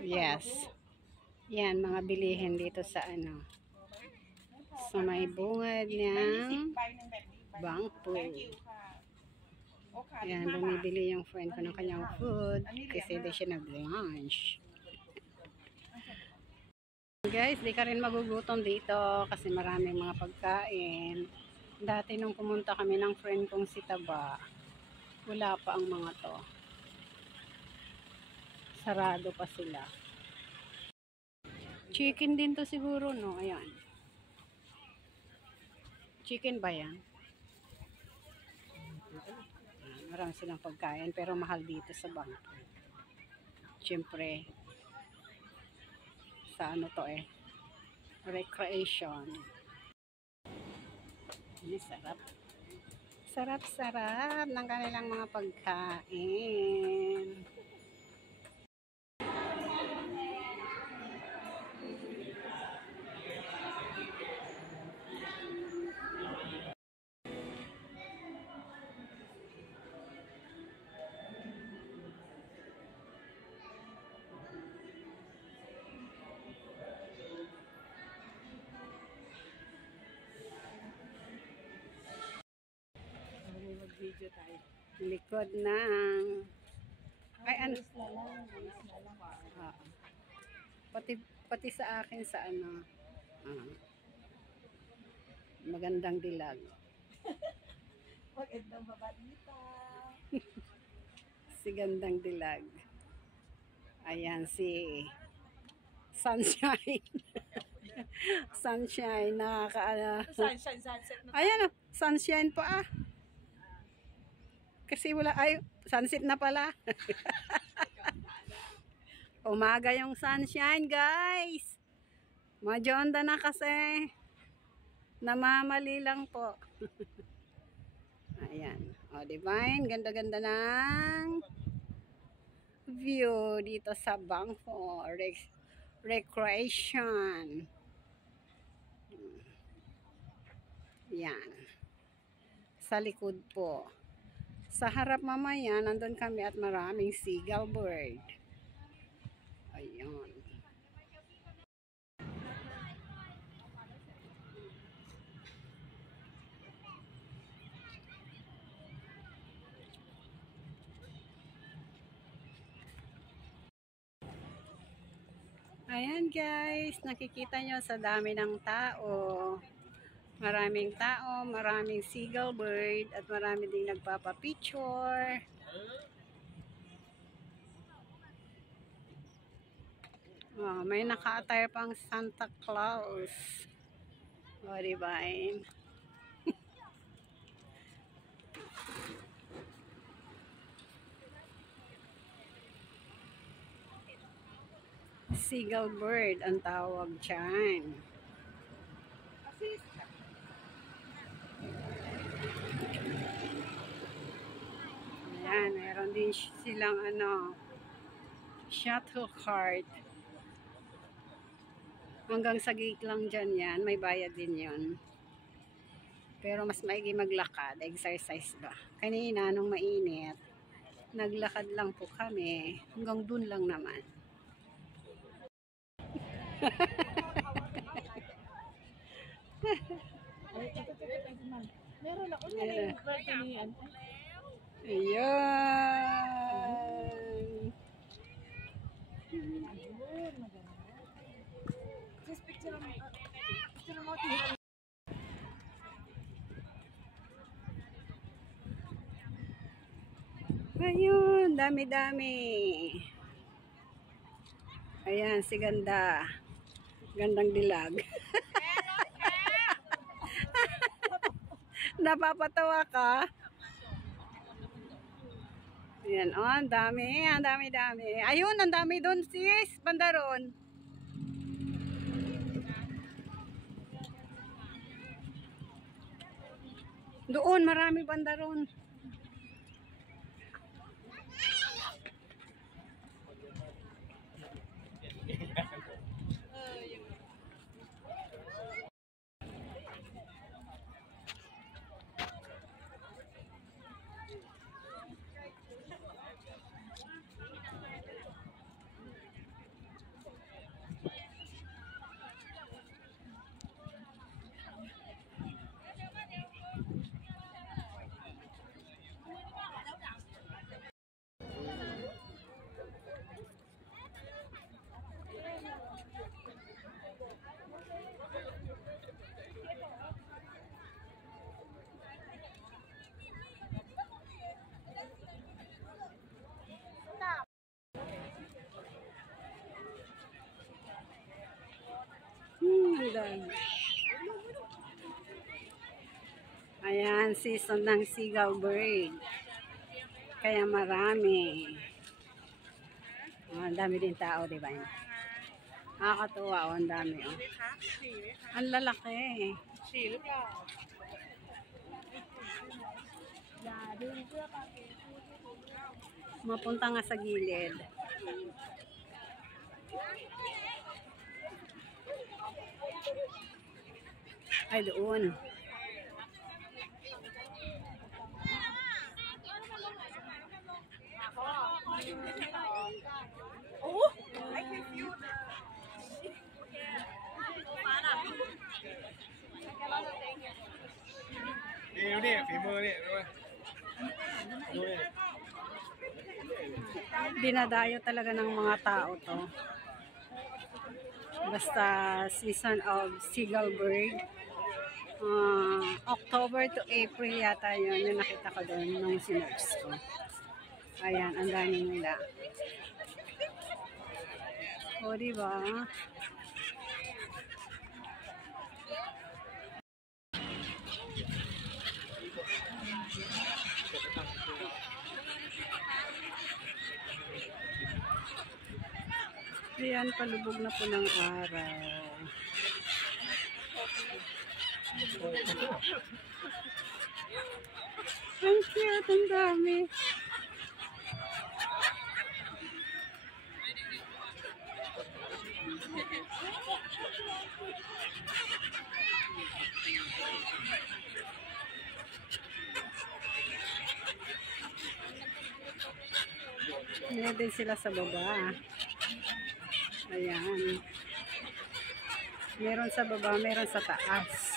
Yes. Yan, mga bilihin dito sa ano. Sa may bungad ng bangpo. Yan, bumibili yung friend ko ng kanyang food kasi di siya nag-lunch. Guys, di ka rin magugutom dito kasi maraming mga pagkain. Dati nung pumunta kami ng friend kong si Taba, wala pa ang mga to. Sarado pa sila. Chicken din to siguro, no? Ayan. Chicken ba yan? Marami silang pagkain pero mahal dito sa bangko. Siyempre, sa ano to recreation. Ini sarap. Sarap-sarap ng kanilang mga pagkain. Mag-video tayo. Likod ng ay ano pati sa akin sa ano magandang dilag. Magandang babalita. Si gandang dilag. Ayan si Sunshine. Sunshine Sunset. Ayan sunshine pa Kasi wala sunset na pala. Umaga yung sunshine, guys. Majonda na kasi. Namamali lang po. Ayan. O, divine. Ganda-ganda ng view dito sa Bangko. Recreation. Yan. Sa likod po. Sa harap mamaya, nandun kami at maraming seagull bird. Ayun. Ayan guys, nakikita nyo sa dami ng tao. Maraming tao, maraming seagull bird, at marami ding nagpapapicture. Oh, may naka-attire pang Santa Claus. O, diba? Seagull bird ang tawag dyan. Ayan, meron din silang shuttle cart. Hanggang sa gate lang dyan yan, may bayad din yun. Pero mas maigi maglakad, exercise ba. Kanina, nung mainit, naglakad lang po kami, hanggang dun lang naman. Meron ako na yung birthday niyan. Ayan. Ayun, maganda. Just picture mo. Ayun, dami-dami. Ayan, si ganda. Gandang dilag. Napapatawa ka? Ayan, oh, ang dami. Ayun, ang dami doon, sis. Bandaron. Doon, marami bandaron. yan. Ayan, season ng seagull bird. Kaya marami. Ang dami din tao, di ba? Nakakatuwa, ang dami. Oh. Ang lalaki. Mapunta nga sa gilid. Ay, doon. Oh, I can feel the... Đi đi,ฝีมือนี่ดูดูนี่ Dinadayo talaga ng mga tao to. Basta season of seagull bird. October to April yata yun yung nakita ko doon nung sinerge ko. Ayan, ang dami nila. O, diba? Ayan, palubog na po ng araw. Ang cute, ang dami. Meron din sila sa baba. Ayan. Meron sa baba, meron sa taas.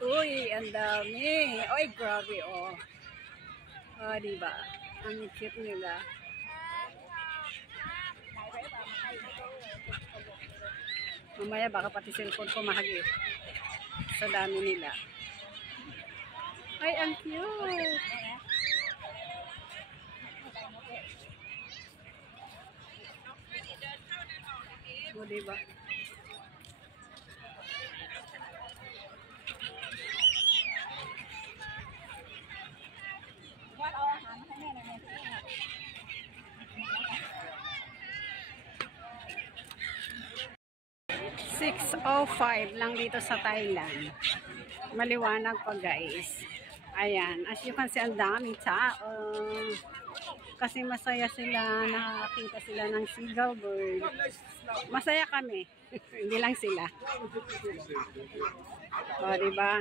Uy, ang dami. Oy, grabe, oh. Oh, diba? Ang cute nila. Mamaya baka pati cellphone ko mahagi. Sa dami nila. Ay, ang cute. O, diba? What all หามาให้แม่หน่อยแม่ที่ 6:05 lang dito sa Thailand. Maliwanag pa, guys. Ayan, as you can see, ang daming tao. Kasi masaya sila, nakakita sila ng seagull bird. Masaya kami. Hindi lang sila. O, diba?